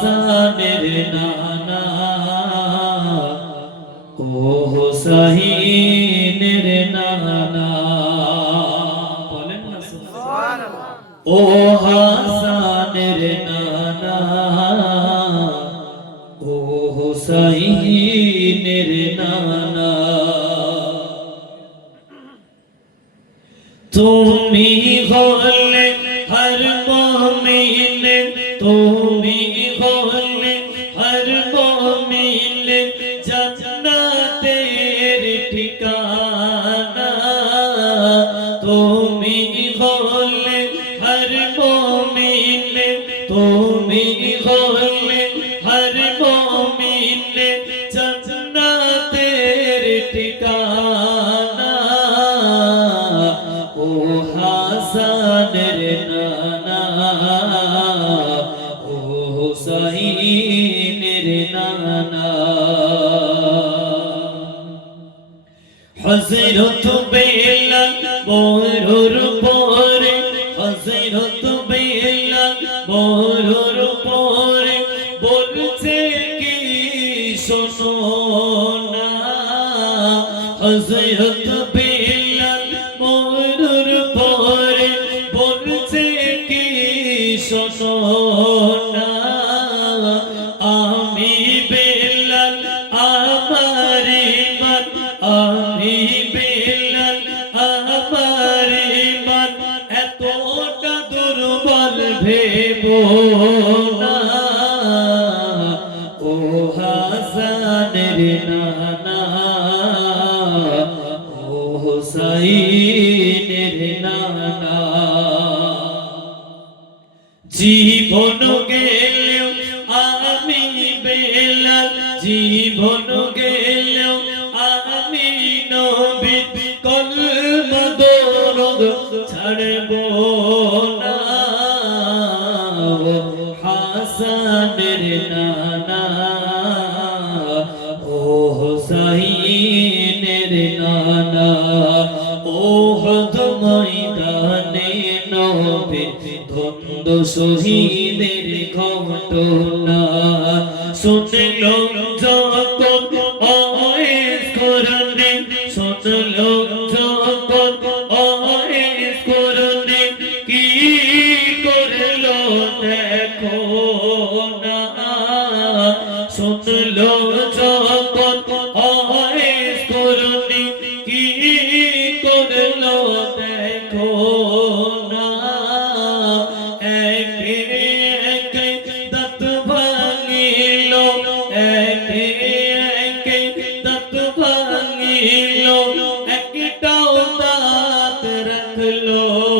হাসানের নানা। ও হোসাইনের নানা। না, সুবহানাল্লাহ। ও হাসানের নানা। ও হোসাইনের নানা। তুমি হলে हर मोमिन तुमी ঠিকানা? তুমি হলে হর মমিনে তুমি হলে হর মমিনে জান্নাতের ঠিকানা। ও হাসানের নানা। হজরত বেলাল মোরর পরে হজরত বেলাল মোরর পরে বলছে কি শোনো না হজরত হুসাইনের নানা। জীবন গেলেও আমি বেলাল, জীবন গেলেও আমি নবী কলম দরদ ছাড়ব না। হাসানের নানা মেরে নানা ওহদ ময়দানে নবে ধন্দ শহীদের ঘটনা। শুনল যত অয়েস করলে শুনল যত Hello.